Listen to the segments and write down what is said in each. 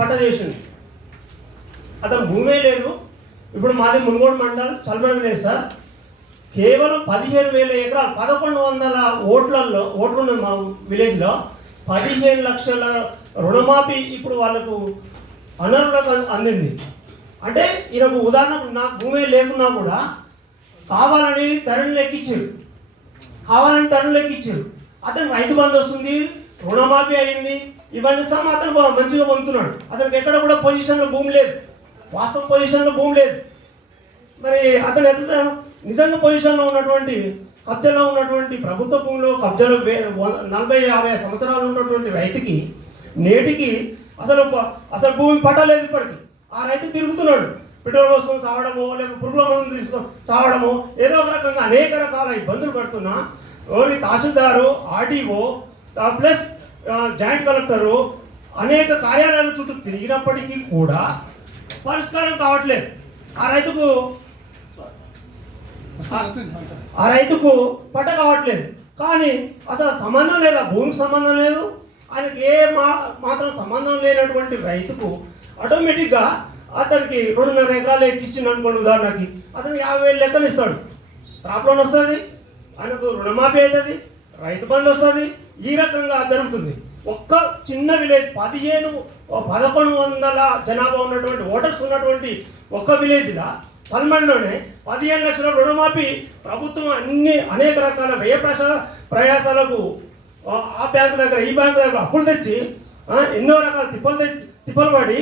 పట్ట చేసింది. అతను భూమే లేదు. ఇప్పుడు మాది మునుగోడు మండల్ చల్మల్ లేదు సార్. కేవలం 15,000 ఎకరాలు 1,100 ఓట్లు ఉన్నది మా విలేజ్లో. 15 లక్షల రుణమాఫీ ఇప్పుడు వాళ్ళకు అనర్హులకు అందింది. అంటే ఈయనకు ఉదాహరణకు నాకు భూమే లేకున్నా కూడా కావాలని ధరలు ఎక్కించారు, అతను రైతు బంధు వస్తుంది, రుణమాఫీ అయింది, ఇవన్నీ అతను మంచిగా పొందుతున్నాడు. అతనికి ఎక్కడ కూడా పొజిషన్లో భూమి లేదు, వాస్తవ పొజిషన్లో భూమి లేదు. మరి అతను ఎదుట నిజంగా పొజిషన్లో ఉన్నటువంటి కబ్జాలో ఉన్నటువంటి ప్రభుత్వ భూమిలో కబ్జాలో 40-50 సంవత్సరాలు ఉన్నటువంటి రైతుకి నేటికి అసలు భూమి పట్టలేదు. ఇప్పటికి ఆ రైతు తిరుగుతున్నాడు, పెట్రోల్ కోసం సావడము, లేదా పురుగుల మందులు తీసుకొని సావడము, ఏదో ఒక రకంగా అనేక రకాల ఇబ్బందులు పడుతున్నా only tahsildar, RDO plus joint collector అనేక కార్యాలయాల చుట్టూ తిరిగినప్పటికీ కూడా పరిష్కారం కావట్లేదు. ఆ రైతుకు పట్ట కావట్లేదు. కానీ అసలు సంబంధం లేదు, ఆ భూమికి సంబంధం లేదు, ఆయనకి మాత్రం సంబంధం లేనటువంటి రైతుకు ఆటోమేటిక్గా అతనికి 2.5 ఎకరాలు ఎక్కిచ్చింది అనుకోండి. ఉదాహరణకి అతనికి 50,000 లెక్కలు ఇస్తాడు, క్రాప్ లోన్ వస్తుంది, ఆయనకు రుణమాఫీ అవుతుంది, రైతు బంధు వస్తుంది. ఈ రకంగా జరుగుతుంది. ఒక్క చిన్న విలేజ్ 1,100 జనాభా ఉన్నటువంటి ఓటర్స్ ఉన్నటువంటి ఒక్క విలేజ్లో సల్మన్లోనే 15 లక్షల రుణమాఫీ ప్రభుత్వం అనేక రకాల వ్యయ ప్రయాసాలకు ఆ బ్యాంకు దగ్గర ఈ బ్యాంకు దగ్గర అప్పులు తెచ్చి ఎన్నో రకాల తిప్పలు పడి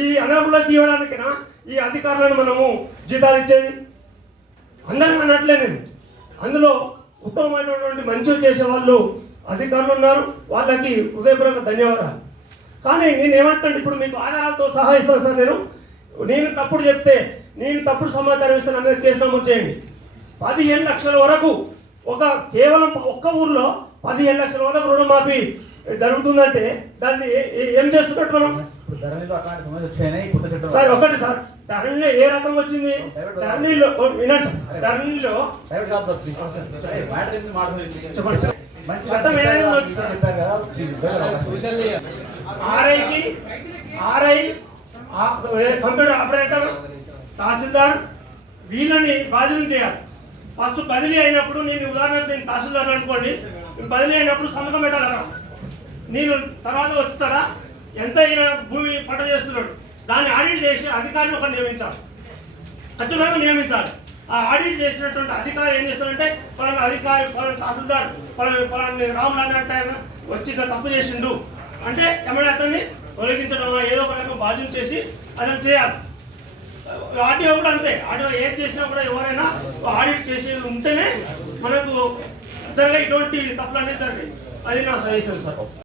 ఈ అనర్హులకు ఇవ్వడానికి ఈ అధికారులను మనము జీతాలు ఇచ్చేది. అందరికీ అన్నట్లే నేను అందులో ఉత్తమమైనటువంటి మంచి చేసే వాళ్ళు అధికారులు ఉన్నారు, వాళ్ళకి హృదయపూర్వక ధన్యవాదాలు. కానీ నేను ఏమంటాను, ఇప్పుడు మీకు ఆధారాలతో సహా ఇస్తాను సార్. నేను తప్పుడు చెప్తే, నేను తప్పుడు సమాచారం ఇస్తాను, మీద కేసు నమోదు చేయండి. 15 లక్షల వరకు కేవలం ఒక్క ఊర్లో 15 లక్షల వరకు రుణమాఫీ జరుగుతుందంటే దాన్ని ఏం చేస్తున్నట్టు మనం సార్? ఒకటి సార్, ధరణిలో ఏ రకం వచ్చింది? ధరణిలో వినండి సార్, ధరణిలో చట్టం ఏదైనా ఆర్ఐ కంప్యూటర్ ఆపరేటర్, తహసీల్దార్ వీళ్ళని బాధ్యతలు చేయాలి. ఫస్ట్ బదిలీ అయినప్పుడు నేను తహసీల్దార్ అనుకోండి, బదిలీ అయినప్పుడు సంతకం పెట్టాలరా. నేను తర్వాత వచ్చుతాడా ఎంత అయినా భూమి పట్ట చేస్తున్నాడు, దాన్ని ఆడిట్ చేసి అధికారిని ఒకటి నియమించాలి, ఖచ్చితంగా నియమించాలి. ఆ ఆడిట్ చేసినటువంటి అధికారి ఏం చేస్తారంటే పలానా అధికారి, పలానా తహసీల్దార్, పలానా రాములు అంటే వచ్చి తప్పు చేసిండు అంటే ఏమైనా అతన్ని తొలగించడం, ఏదో ఒక రకంగా బాధ్యత చేసి అతను చేయాలి. ఆడియో కూడా అంతే, ఆడియో ఏది చేసినా కూడా ఎవరైనా ఆడిట్ చేసేది ఉంటేనే మనకు ఇద్దరుగా ఇటువంటి తప్పులు అనేది జరిగాయి. అది నా సజెషన్ సార్.